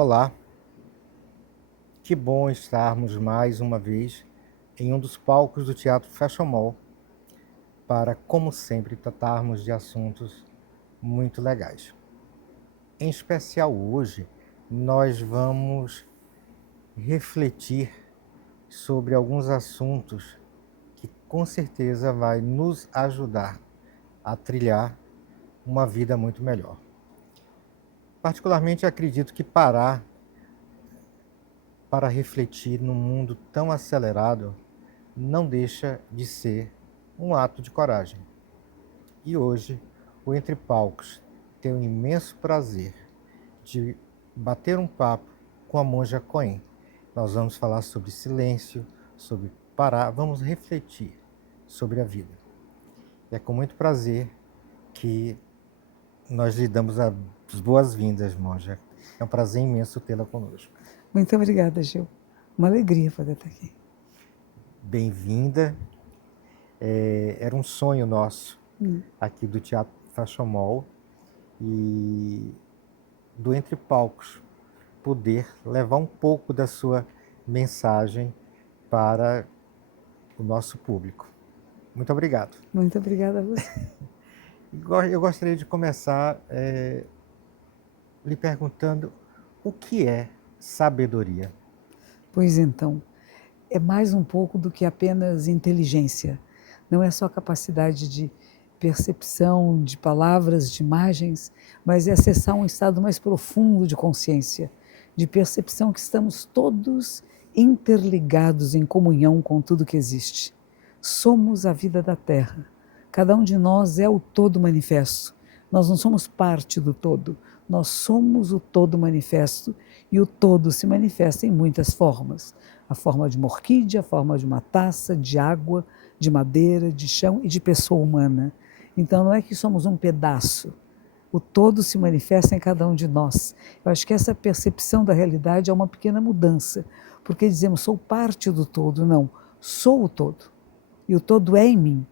Olá, que bom estarmos mais uma vez em um dos palcos do Teatro Fashion Mall para, como sempre, tratarmos de assuntos muito legais. Em especial hoje, nós vamos refletir sobre alguns assuntos que com certeza vai nos ajudar a trilhar uma vida muito melhor. Particularmente acredito que parar para refletir num mundo tão acelerado não deixa de ser um ato de coragem. E hoje, o Entre Palcos tem o imenso prazer de bater um papo com a Monja Coen. Nós vamos falar sobre silêncio, sobre parar, vamos refletir sobre a vida. E é com muito prazer que nós lhe damos as boas-vindas, Monja. É um prazer imenso tê-la conosco. Muito obrigada, Gil. Uma alegria poder estar aqui. Bem-vinda. Era um sonho nosso aqui do Teatro Fashion Mall e do Entre Palcos poder levar um pouco da sua mensagem para o nosso público. Muito obrigado. Muito obrigada a você. Eu gostaria de começar lhe perguntando o que é sabedoria. Pois então, é mais um pouco do que apenas inteligência. Não é só capacidade de percepção de palavras, de imagens, mas é acessar um estado mais profundo de consciência, de percepção que estamos todos interligados em comunhão com tudo que existe. Somos a vida da Terra. Cada um de nós é o todo manifesto. Nós não somos parte do todo, nós somos o todo manifesto e o todo se manifesta em muitas formas. A forma de uma orquídea, a forma de uma taça, de água, de madeira, de chão e de pessoa humana. Então não é que somos um pedaço, o todo se manifesta em cada um de nós. Eu acho que essa percepção da realidade é uma pequena mudança, porque dizemos sou parte do todo, não, sou o todo. E o todo é em mim.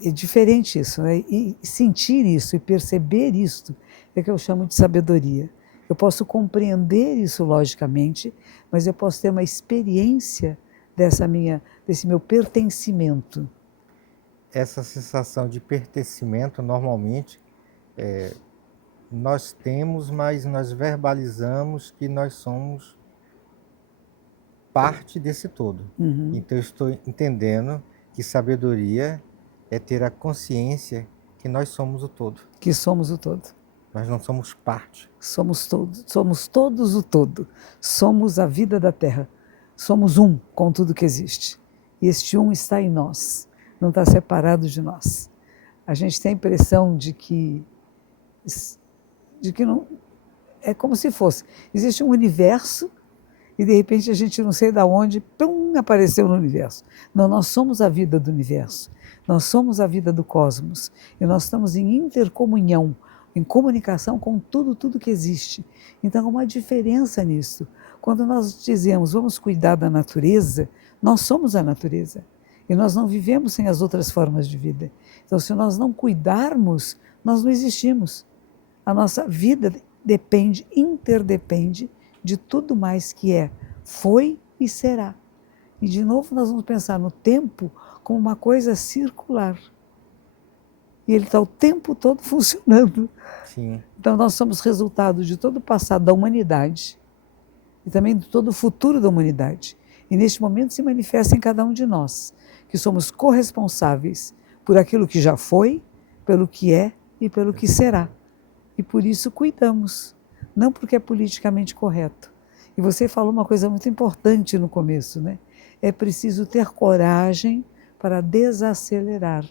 É diferente isso, né? E sentir isso e perceber isso é que eu chamo de sabedoria. Eu posso compreender isso logicamente, mas eu posso ter uma experiência desse meu pertencimento. Essa sensação de pertencimento, normalmente, nós temos, mas nós verbalizamos que nós somos parte desse todo. Então, eu estou entendendo que sabedoria é ter a consciência que nós somos o todo. Que somos o todo. Nós não somos parte. Somos todos o todo. Somos a vida da Terra. Somos um com tudo que existe. E este um está em nós, não está separado de nós. A gente tem a impressão de que não, é como se fosse, existe um universo e de repente a gente não sei de onde, pum, apareceu no universo. Não, nós somos a vida do universo. Nós somos a vida do cosmos e nós estamos em intercomunhão, em comunicação com tudo que existe. Então há uma diferença nisso. Quando nós dizemos vamos cuidar da natureza, nós somos a natureza e nós não vivemos sem as outras formas de vida. Então se nós não cuidarmos, nós não existimos. A nossa vida interdepende de tudo mais que é, foi e será. E de novo nós vamos pensar no tempo como uma coisa circular. E ele está o tempo todo funcionando. Sim. Então nós somos resultado de todo o passado da humanidade e também de todo o futuro da humanidade. E neste momento se manifesta em cada um de nós, que somos corresponsáveis por aquilo que já foi, pelo que é e pelo que será. E por isso cuidamos, não porque é politicamente correto. E você falou uma coisa muito importante no começo, né? É preciso ter coragem para desacelerar.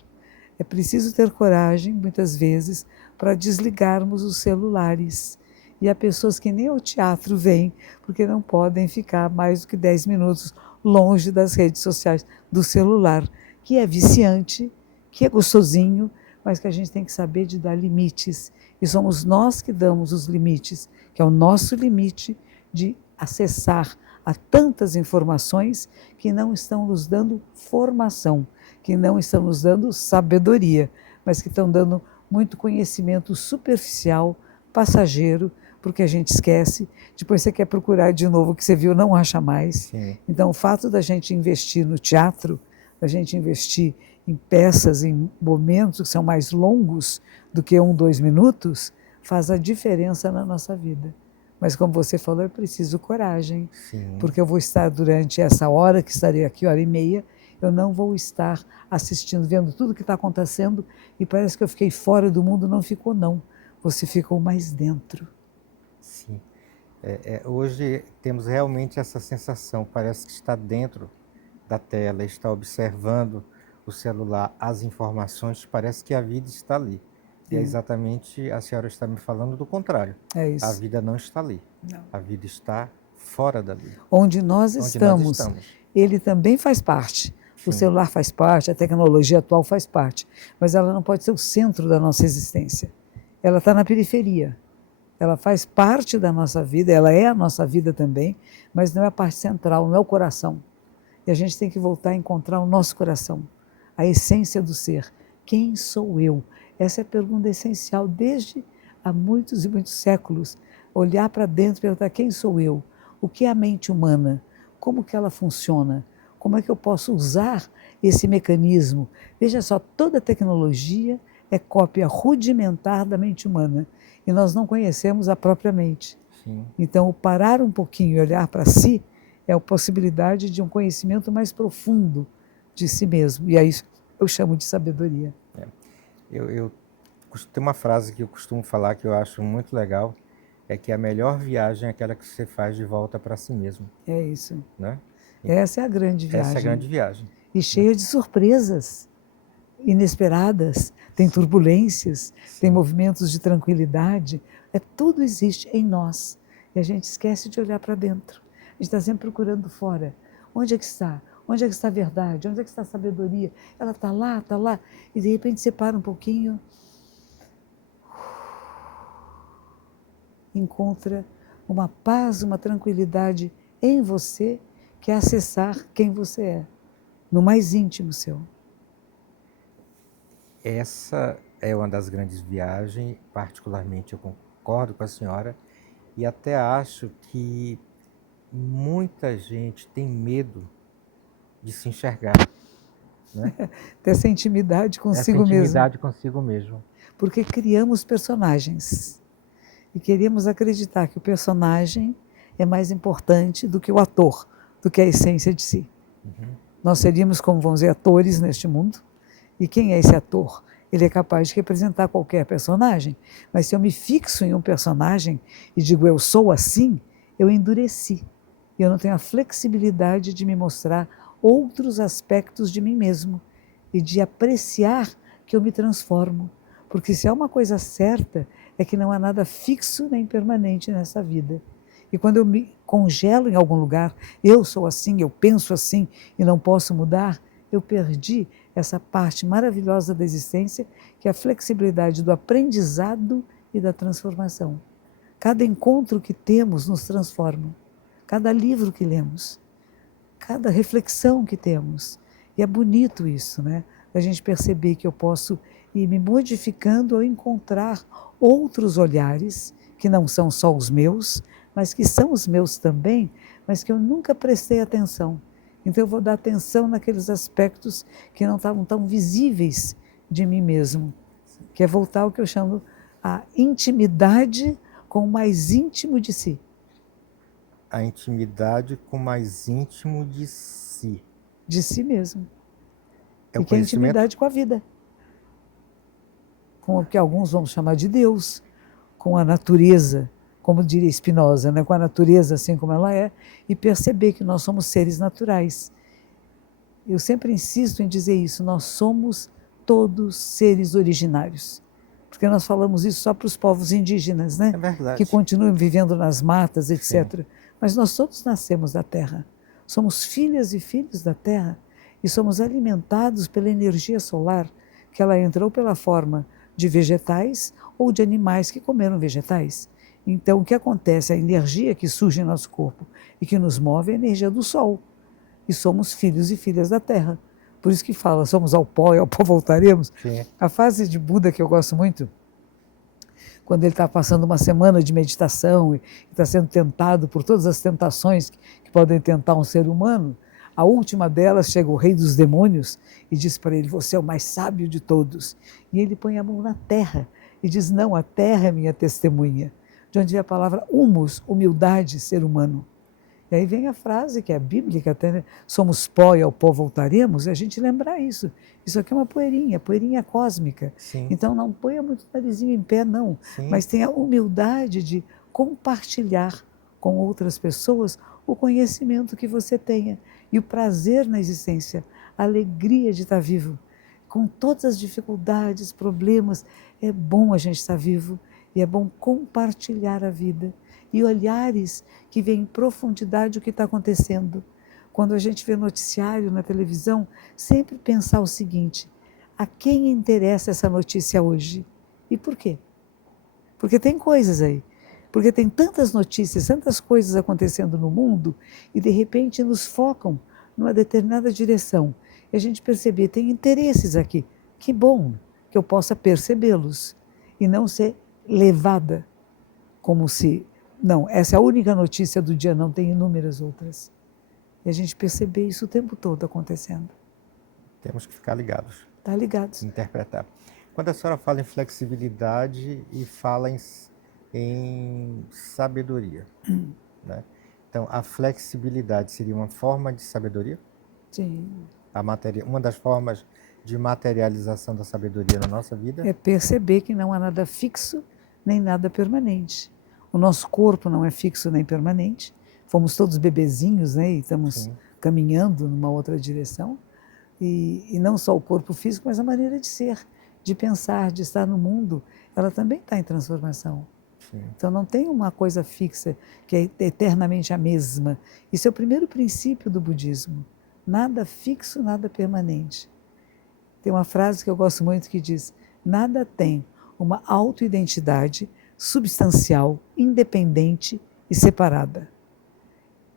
É preciso ter coragem, muitas vezes, para desligarmos os celulares. E há pessoas que nem ao teatro vêm, porque não podem ficar mais do que 10 minutos longe das redes sociais, do celular, que é viciante, que é gostosinho, mas que a gente tem que saber de dar limites. E somos nós que damos os limites, que é o nosso limite de acessar a tantas informações que não estão nos dando formação, que não estão nos dando sabedoria, mas que estão dando muito conhecimento superficial, passageiro, porque a gente esquece, depois você quer procurar de novo o que você viu, não acha mais. Sim. Então, o fato da gente investir no teatro, da gente investir em peças, em momentos que são mais longos do que 2 minutos, faz a diferença na nossa vida. Mas, como você falou, é preciso coragem, Sim. porque eu vou estar durante essa hora que estarei aqui, 1h30, eu não vou estar assistindo, vendo tudo que está acontecendo e parece que eu fiquei fora do mundo. Não ficou, não. Você ficou mais dentro. Sim. Hoje temos realmente essa sensação, parece que está dentro da tela, está observando o celular, as informações, parece que a vida está ali. E é exatamente, a senhora está me falando do contrário. É A isso. vida não está ali. Não. A vida está fora dali. Onde nós Onde nós estamos, estamos. ele também faz parte. O Sim. celular faz parte, a tecnologia atual faz parte, mas ela não pode ser o centro da nossa existência. Ela está na periferia. Ela faz parte da nossa vida, ela é a nossa vida também, mas não é a parte central, não é o coração. E a gente tem que voltar a encontrar o nosso coração, a essência do ser. Quem sou eu? Essa é a pergunta essencial desde há muitos e muitos séculos. Olhar para dentro e perguntar: quem sou eu? O que é a mente humana? Como que ela funciona? Como é que eu posso usar esse mecanismo? Veja só, toda tecnologia é cópia rudimentar da mente humana e nós não conhecemos a própria mente. Sim. Então, o parar um pouquinho e olhar para si é a possibilidade de um conhecimento mais profundo de si mesmo. E aí eu chamo de sabedoria. Tem uma frase que eu costumo falar que eu acho muito legal, é que a melhor viagem é aquela que você faz de volta para si mesmo. É isso. Né? Essa é a grande viagem. Essa é a grande viagem. E cheia de surpresas inesperadas, tem turbulências, tem movimentos de tranquilidade, tudo existe em nós. E a gente esquece de olhar para dentro. A gente está sempre procurando fora. Onde é que está? Onde é que está a verdade? Onde é que está a sabedoria? Ela está lá, está lá. E de repente você para um pouquinho, encontra uma paz, uma tranquilidade em você, que é acessar quem você é, no mais íntimo seu. Essa é uma das grandes viagens, particularmente eu concordo com a senhora, e até acho que muita gente tem medo de se enxergar. Né? Ter essa intimidade consigo essa intimidade mesmo. Consigo mesmo. Porque criamos personagens e queremos acreditar que o personagem é mais importante do que o ator, do que a essência de si. Nós seríamos, como vamos dizer, atores neste mundo. E quem é esse ator? Ele é capaz de representar qualquer personagem. Mas se eu me fixo em um personagem e digo eu sou assim, eu endureci. Eu não tenho a flexibilidade de me mostrar outros aspectos de mim mesmo e de apreciar que eu me transformo. Porque se há uma coisa certa, é que não há nada fixo nem permanente nessa vida. E quando eu me congelo em algum lugar, eu sou assim, eu penso assim e não posso mudar, eu perdi essa parte maravilhosa da existência, que é a flexibilidade do aprendizado e da transformação. Cada encontro que temos nos transforma, cada livro que lemos, cada reflexão que temos. E é bonito isso, né? A gente perceber que eu posso ir me modificando ao encontrar outros olhares, que não são só os meus, mas que são os meus também, mas que eu nunca prestei atenção. Então eu vou dar atenção naqueles aspectos que não estavam tão visíveis de mim mesmo, que é voltar ao que eu chamo a intimidade com o mais íntimo de si. A intimidade com o mais íntimo de si. De si mesmo. É o e que é a intimidade com a vida. Com o que alguns vão chamar de Deus, com a natureza, como diria Spinoza, né? Com a natureza assim como ela é, e perceber que nós somos seres naturais. Eu sempre insisto em dizer isso, nós somos todos seres originários. Porque nós falamos isso só para os povos indígenas, né? É verdade. Que continuam vivendo nas matas, etc. Sim. Mas nós todos nascemos da terra. Somos filhas e filhos da terra e somos alimentados pela energia solar, que ela entrou pela forma de vegetais ou de animais que comeram vegetais. Então, o que acontece? A energia que surge em nosso corpo e que nos move é a energia do sol. E somos filhos e filhas da terra. Por isso que fala, somos ao pó e ao pó voltaremos. Sim. A frase de Buda que eu gosto muito, quando ele está passando uma semana de meditação e está sendo tentado por todas as tentações que podem tentar um ser humano, a última delas chega o rei dos demônios e diz para ele: você é o mais sábio de todos. E ele põe a mão na terra e diz: não, a terra é minha testemunha. De onde vem a palavra humus, humildade, ser humano. E aí vem a frase que é bíblica até, né? Somos pó e ao pó voltaremos, e a gente lembrar isso. Isso aqui é uma poeirinha cósmica. Sim. Então não ponha muito o narizinho em pé, não. Sim. Mas tenha a humildade de compartilhar com outras pessoas o conhecimento que você tenha e o prazer na existência, a alegria de estar vivo. Com todas as dificuldades, problemas, é bom a gente estar vivo e é bom compartilhar a vida. E olhares que veem em profundidade o que está acontecendo. Quando a gente vê noticiário na televisão, sempre pensar o seguinte: a quem interessa essa notícia hoje? E por quê? Porque tem coisas aí. Porque tem tantas notícias, tantas coisas acontecendo no mundo e de repente nos focam numa determinada direção. E a gente perceber, tem interesses aqui. Que bom que eu possa percebê-los e não ser levada como se... Não, essa é a única notícia do dia, não, tem inúmeras outras. E a gente perceber isso o tempo todo acontecendo. Temos que ficar ligados. Tá ligados. Interpretar. Quando a senhora fala em flexibilidade e fala em sabedoria, né? Então, a flexibilidade seria uma forma de sabedoria? Sim. Uma das formas de materialização da sabedoria na nossa vida? É perceber que não há nada fixo nem nada permanente. O nosso corpo não é fixo nem permanente. Fomos todos bebezinhos, né? E estamos Sim. caminhando numa outra direção. E não só o corpo físico, mas a maneira de ser, de pensar, de estar no mundo, ela também está em transformação. Sim. Então não tem uma coisa fixa que é eternamente a mesma. Isso é o primeiro princípio do budismo. Nada fixo, nada permanente. Tem uma frase que eu gosto muito que diz: nada tem uma autoidentidade substancial, independente e separada.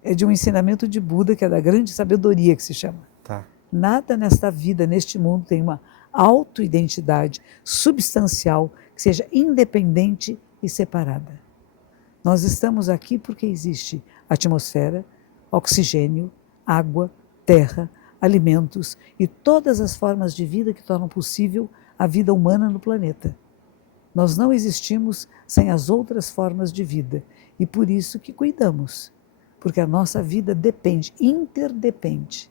É de um ensinamento de Buda, que é da grande sabedoria que se chama. Tá. Nada nesta vida, neste mundo, tem uma autoidentidade substancial que seja independente e separada. Nós estamos aqui porque existe atmosfera, oxigênio, água, terra, alimentos e todas as formas de vida que tornam possível a vida humana no planeta. Nós não existimos sem as outras formas de vida e por isso que cuidamos, porque a nossa vida depende, interdepende.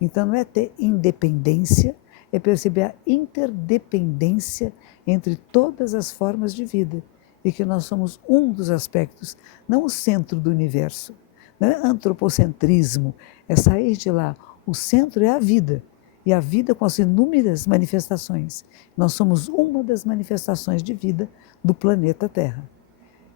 Então não é ter independência, é perceber a interdependência entre todas as formas de vida e que nós somos um dos aspectos, não o centro do universo. Não é antropocentrismo, é sair de lá. O centro é a vida. E a vida com as inúmeras manifestações. Nós somos uma das manifestações de vida do planeta Terra.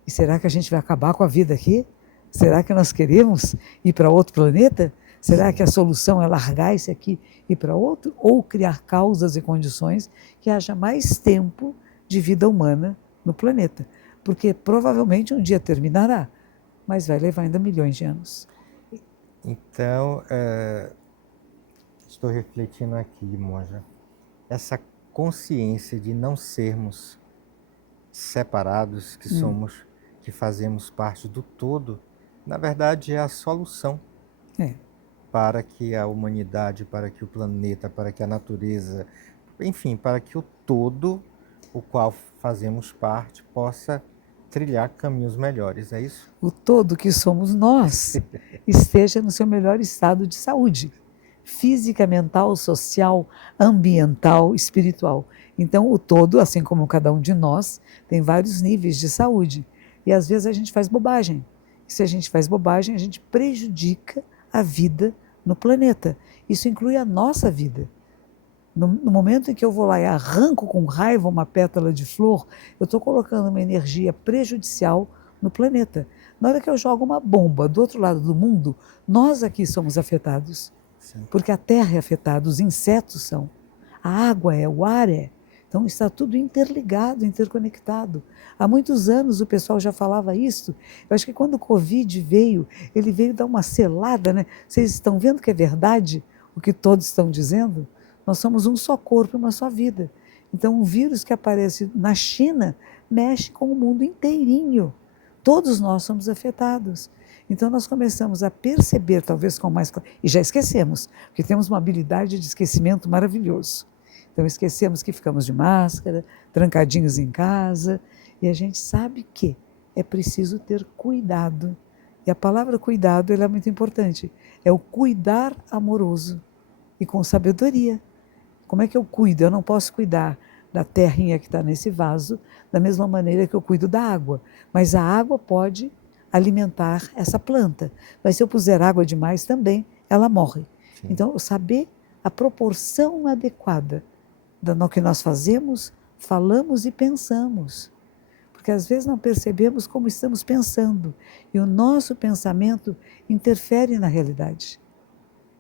E será que a gente vai acabar com a vida aqui? Será que nós queremos ir para outro planeta? Será que a solução é largar esse aqui e ir para outro? Ou criar causas e condições que haja mais tempo de vida humana no planeta? Porque provavelmente um dia terminará, mas vai levar ainda milhões de anos. Então, estou refletindo aqui, monja, essa consciência de não sermos separados, que somos, que fazemos parte do todo, na verdade é a solução para que a humanidade, para que o planeta, para que a natureza, enfim, para que o todo, o qual fazemos parte, possa trilhar caminhos melhores, é isso? O todo que somos nós esteja no seu melhor estado de saúde. Física, mental, social, ambiental, espiritual. Então, o todo, assim como cada um de nós, tem vários níveis de saúde. E às vezes a gente faz bobagem. E se a gente faz bobagem, a gente prejudica a vida no planeta. Isso inclui a nossa vida. No momento em que eu vou lá e arranco com raiva uma pétala de flor, eu estou colocando uma energia prejudicial no planeta. Na hora que eu jogo uma bomba do outro lado do mundo, nós aqui somos afetados. Sim. Porque a terra é afetada, os insetos são, a água é, o ar é. Então está tudo interligado, interconectado. Há muitos anos o pessoal já falava isso. Eu acho que quando o Covid veio, ele veio dar uma selada, né? Vocês estão vendo que é verdade o que todos estão dizendo? Nós somos um só corpo, uma só vida. Então um vírus que aparece na China mexe com o mundo inteirinho. Todos nós somos afetados. Então nós começamos a perceber, talvez com mais... E já esquecemos, porque temos uma habilidade de esquecimento maravilhoso. Então esquecemos que ficamos de máscara, trancadinhos em casa, e a gente sabe que é preciso ter cuidado. E a palavra cuidado ela é muito importante. É o cuidar amoroso e com sabedoria. Como é que eu cuido? Eu não posso cuidar da terrinha que está nesse vaso da mesma maneira que eu cuido da água. Mas a água pode alimentar essa planta. Mas se eu puser água demais também, ela morre. Sim. Então, saber a proporção adequada do que nós fazemos, falamos e pensamos. Porque às vezes não percebemos como estamos pensando. E o nosso pensamento interfere na realidade.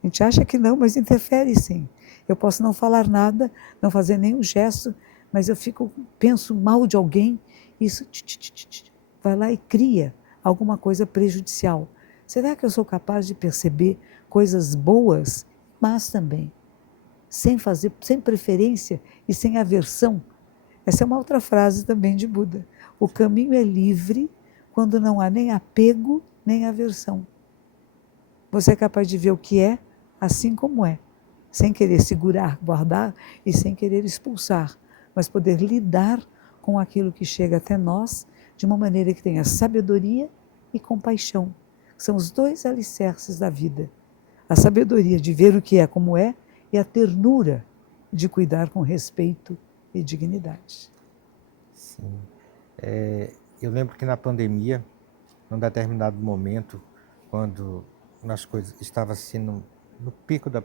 A gente acha que não, mas interfere sim. Eu posso não falar nada, não fazer nenhum gesto, mas eu penso mal de alguém, isso vai lá e cria alguma coisa prejudicial. Será que eu sou capaz de perceber coisas boas, mas também, sem preferência e sem aversão? Essa é uma outra frase também de Buda. O caminho é livre quando não há nem apego, nem aversão. Você é capaz de ver o que é, assim como é, sem querer segurar, guardar e sem querer expulsar, mas poder lidar com aquilo que chega até nós de uma maneira que tenha sabedoria e compaixão. São os dois alicerces da vida. A sabedoria de ver o que é como é e a ternura de cuidar com respeito e dignidade. Sim. Eu lembro que na pandemia, num determinado momento, quando as coisas estavam assim no pico da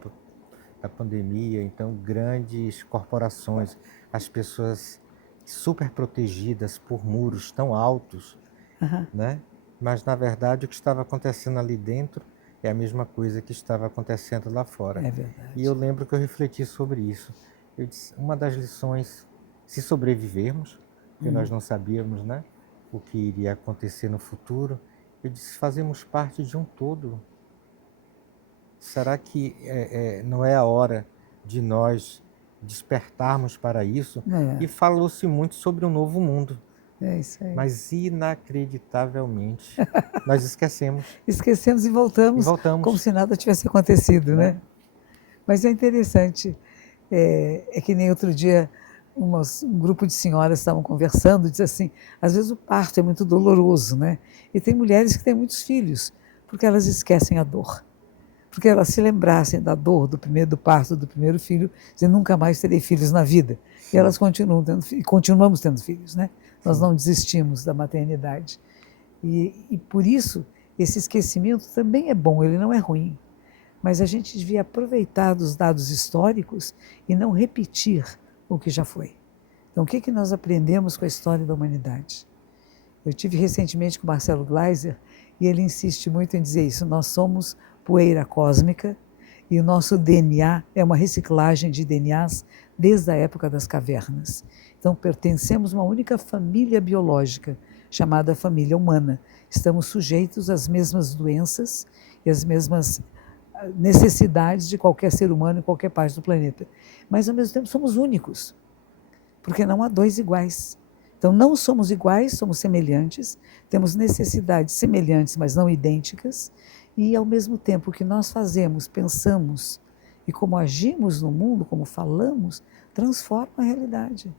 pandemia, então grandes corporações, as pessoas super protegidas por muros tão altos, né? Mas na verdade o que estava acontecendo ali dentro é a mesma coisa que estava acontecendo lá fora. É verdade. E eu lembro que eu refleti sobre isso. Eu disse, uma das lições, se sobrevivermos, porque nós não sabíamos, né, o que iria acontecer no futuro, eu disse, fazemos parte de um todo. Será que não é a hora de nós despertarmos para isso? E falou-se muito sobre um novo mundo. É isso aí. Mas inacreditavelmente nós esquecemos. Esquecemos e voltamos como se nada tivesse acontecido, né? Mas é interessante, é que nem outro dia um grupo de senhoras estavam conversando e disse assim, às vezes o parto é muito doloroso, né? E tem mulheres que têm muitos filhos, porque elas esquecem a dor. Porque elas se lembrassem da dor do parto do primeiro filho, dizendo, nunca mais terei filhos na vida. Sim. E elas continuamos tendo filhos, né? Nós não desistimos da maternidade. E por isso, esse esquecimento também é bom, ele não é ruim. Mas a gente devia aproveitar dos dados históricos e não repetir o que já foi. Então, o que nós aprendemos com a história da humanidade? Eu tive recentemente com o Marcelo Gleiser e ele insiste muito em dizer isso, nós somos poeira cósmica e o nosso DNA é uma reciclagem de DNAs desde a época das cavernas. Então, pertencemos a uma única família biológica, chamada família humana. Estamos sujeitos às mesmas doenças e às mesmas necessidades de qualquer ser humano em qualquer parte do planeta. Mas, ao mesmo tempo, somos únicos, porque não há dois iguais. Então, não somos iguais, somos semelhantes, temos necessidades semelhantes, mas não idênticas, e, ao mesmo tempo, o que nós fazemos, pensamos e como agimos no mundo, como falamos, transforma a realidade.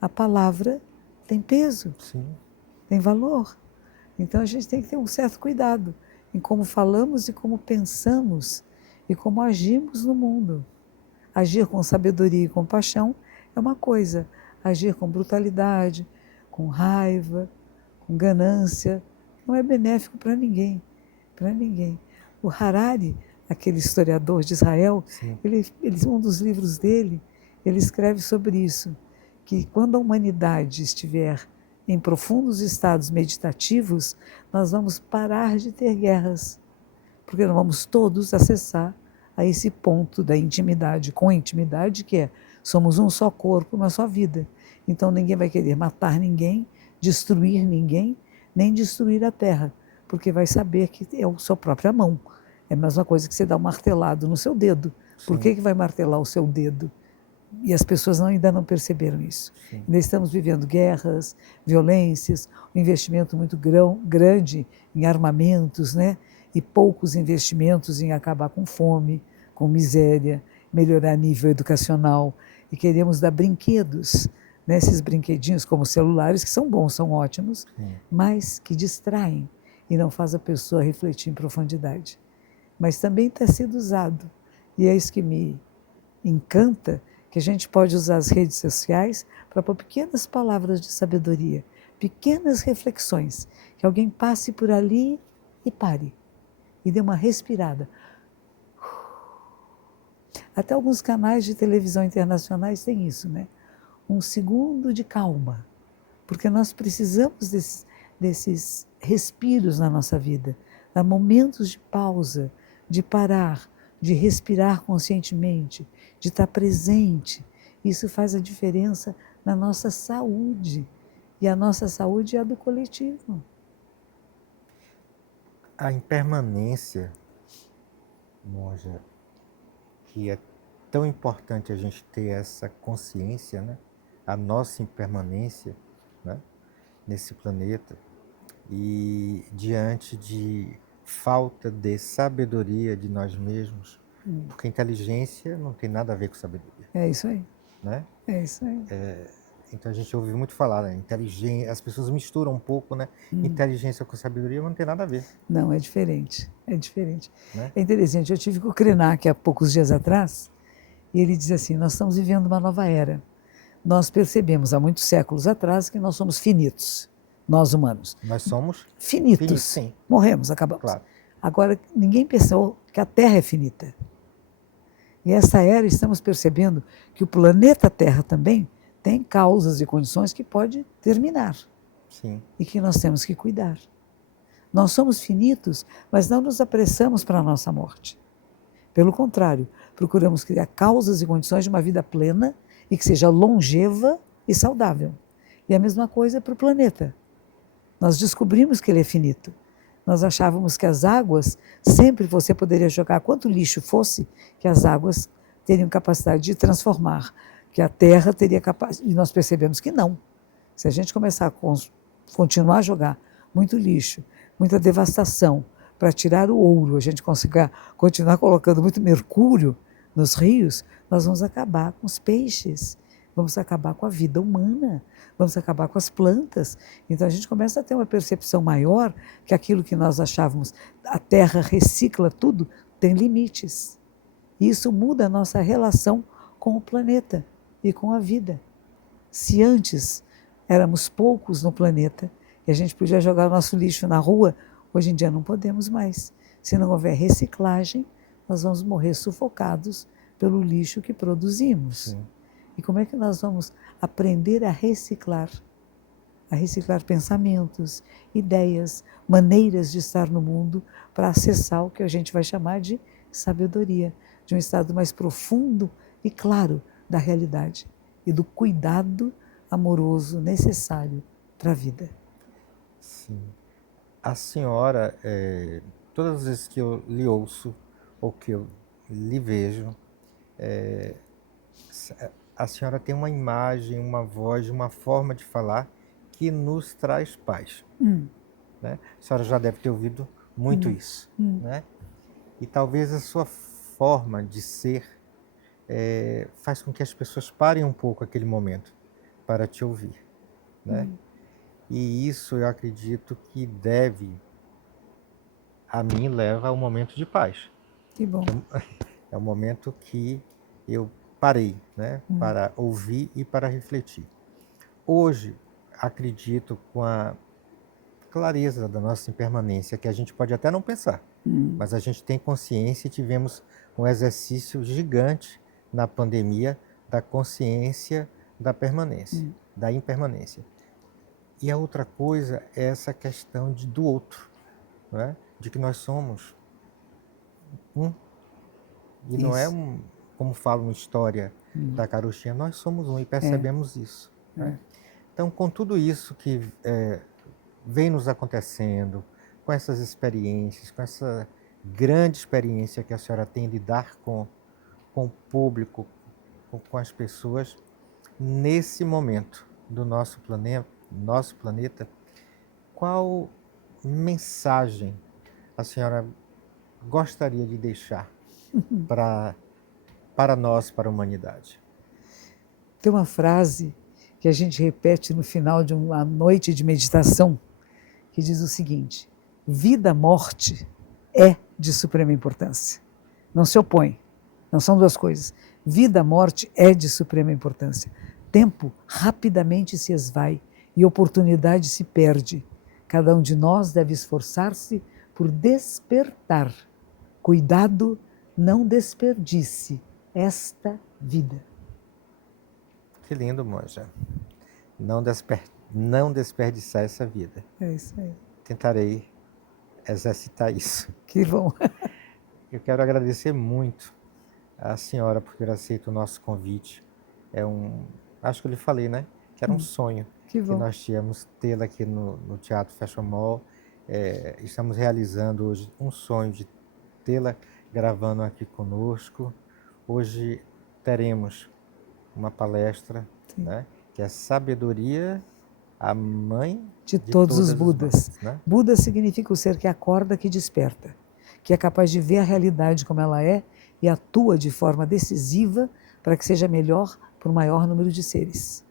A palavra tem peso, sim, tem valor. Então, a gente tem que ter um certo cuidado em como falamos e como pensamos e como agimos no mundo. Agir com sabedoria e compaixão é uma coisa, agir com brutalidade, com raiva, com ganância, não é benéfico para ninguém, para ninguém. O Harari, aquele historiador de Israel, um dos livros dele, ele escreve sobre isso, que quando a humanidade estiver em profundos estados meditativos, nós vamos parar de ter guerras, porque nós vamos todos acessar a esse ponto da intimidade, com a intimidade que somos um só corpo, uma só vida. Então ninguém vai querer matar ninguém, destruir ninguém, nem destruir a terra, porque vai saber que é a sua própria mão. É a mesma coisa que você dá um martelado no seu dedo. Sim. Por que vai martelar o seu dedo? E as pessoas ainda não perceberam isso. Sim. Ainda estamos vivendo guerras, violências, um investimento muito grande em armamentos, né? E poucos investimentos em acabar com fome, com miséria, melhorar nível educacional. E queremos dar brinquedos, né? Esses brinquedinhos como celulares, que são bons, são ótimos, Sim. mas que distraem e não faz a pessoa refletir em profundidade. Mas também está sendo usado. E é isso que me encanta, que a gente pode usar as redes sociais para pôr pequenas palavras de sabedoria, pequenas reflexões, que alguém passe por ali e pare, e dê uma respirada. Até alguns canais de televisão internacionais têm isso, né? Um segundo de calma, porque nós precisamos desses respiros na nossa vida, dar momentos de pausa, de parar, de respirar conscientemente, de estar presente. Isso faz a diferença na nossa saúde. E a nossa saúde é a do coletivo. A impermanência, monja, que é tão importante a gente ter essa consciência, né? A nossa impermanência, né? Nesse planeta, e diante de falta de sabedoria de nós mesmos, porque inteligência não tem nada a ver com sabedoria, É isso aí, né? é isso aí. Então a gente ouve muito falar, né? Inteligência, as pessoas misturam um pouco, né? Inteligência com sabedoria, mas não tem nada a ver, Não, é diferente, é diferente. né? É interessante, eu tive com o Krenak há poucos dias atrás, e ele diz assim, nós estamos vivendo uma nova era. Nós percebemos há muitos séculos atrás que nós somos finitos, nós humanos. Nós somos Finitos. sim, Morremos, acabamos. claro. Agora, ninguém pensou que a Terra é finita. E essa era, estamos percebendo que o planeta Terra também tem causas e condições que pode terminar. Sim. E que nós temos que cuidar. Nós somos finitos, mas não nos apressamos para a nossa morte. Pelo contrário, procuramos criar causas e condições de uma vida plena e que seja longeva e saudável. E a mesma coisa para o planeta. Nós descobrimos que ele é finito. Nós achávamos que as águas, sempre você poderia jogar quanto lixo fosse, que as águas teriam capacidade de transformar, que a terra teria capacidade. E nós percebemos que não. Se a gente começar a continuar a jogar muito lixo, muita devastação, para tirar o ouro, a gente conseguir continuar colocando muito mercúrio nos rios, nós vamos acabar com os peixes, vamos acabar com a vida humana, vamos acabar com as plantas. Então a gente começa a ter uma percepção maior que aquilo que nós achávamos, a terra recicla tudo, tem limites. E isso muda a nossa relação com o planeta e com a vida. Se antes éramos poucos no planeta e a gente podia jogar o nosso lixo na rua, hoje em dia não podemos mais. Se não houver reciclagem, nós vamos morrer sufocados pelo lixo que produzimos. Sim. E como é que nós vamos aprender a reciclar? A reciclar pensamentos, ideias, maneiras de estar no mundo para acessar o que a gente vai chamar de sabedoria, de um estado mais profundo e claro da realidade e do cuidado amoroso necessário para a vida. Sim. A senhora, todas as vezes que eu lhe ouço ou que eu lhe vejo, a senhora tem uma imagem, uma voz, uma forma de falar que nos traz paz, né? A senhora já deve ter ouvido muito isso, né? E talvez a sua forma de ser faz com que as pessoas parem um pouco aquele momento para te ouvir, né? E isso eu acredito que a mim leva a um momento de paz. Que bom. É um momento que eu parei, né, para ouvir e para refletir. Hoje, acredito com a clareza da nossa impermanência, que a gente pode até não pensar, mas a gente tem consciência e tivemos um exercício gigante na pandemia da consciência da permanência, da impermanência. E a outra coisa é essa questão do outro, né? De que nós somos um. E não é como fala uma história da carochinha, nós somos um e percebemos isso, né? Então, com tudo isso que vem nos acontecendo, com essas experiências, com essa grande experiência que a senhora tem de lidar com o público, com as pessoas nesse momento do nosso planeta. Qual mensagem a senhora gostaria de deixar para nós, para a humanidade? Tem uma frase que a gente repete no final de uma noite de meditação, que diz o seguinte: vida-morte é de suprema importância. Não se opõe, não são duas coisas. Vida-morte é de suprema importância. Tempo rapidamente se esvai e oportunidade se perde. Cada um de nós deve esforçar-se por despertar. Cuidado, não desperdice esta vida. Que lindo, monja. Não desperdiçar essa vida. É isso aí. Tentarei exercitar isso. Que bom. Eu quero agradecer muito a senhora por ter aceito o nosso convite. Acho que eu lhe falei, né? Que era um sonho Que que bom. nós tínhamos tê-la aqui no Teatro Fashion Mall. Estamos realizando hoje um sonho de tê-la gravando aqui conosco. Hoje teremos uma palestra, né, que é Sabedoria, a Mãe de todos os as Budas. mães, né? Buda significa o ser que acorda, que desperta, que é capaz de ver a realidade como ela é e atua de forma decisiva para que seja melhor para o maior número de seres.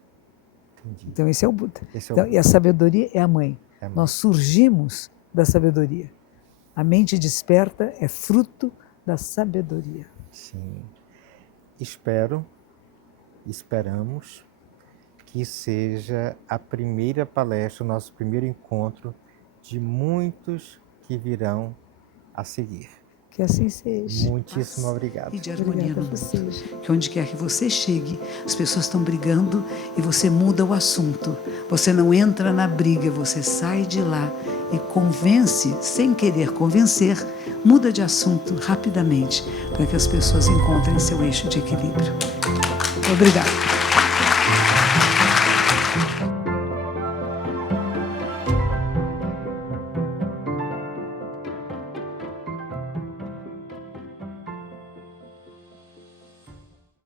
Entendi. Então esse é o Buda. Esse é o Então, Buda. e a sabedoria é a mãe. É a mãe. Nós surgimos da sabedoria. A mente desperta é fruto da sabedoria. Sim. Esperamos que seja a primeira palestra, o nosso primeiro encontro de muitos que virão a seguir. Que assim seja. Muitíssimo obrigado. E de harmonia no mundo. Seja. Que onde quer que você chegue, as pessoas estão brigando e você muda o assunto. Você não entra na briga, você sai de lá e convence, sem querer convencer, muda de assunto rapidamente para que as pessoas encontrem seu eixo de equilíbrio. Obrigada.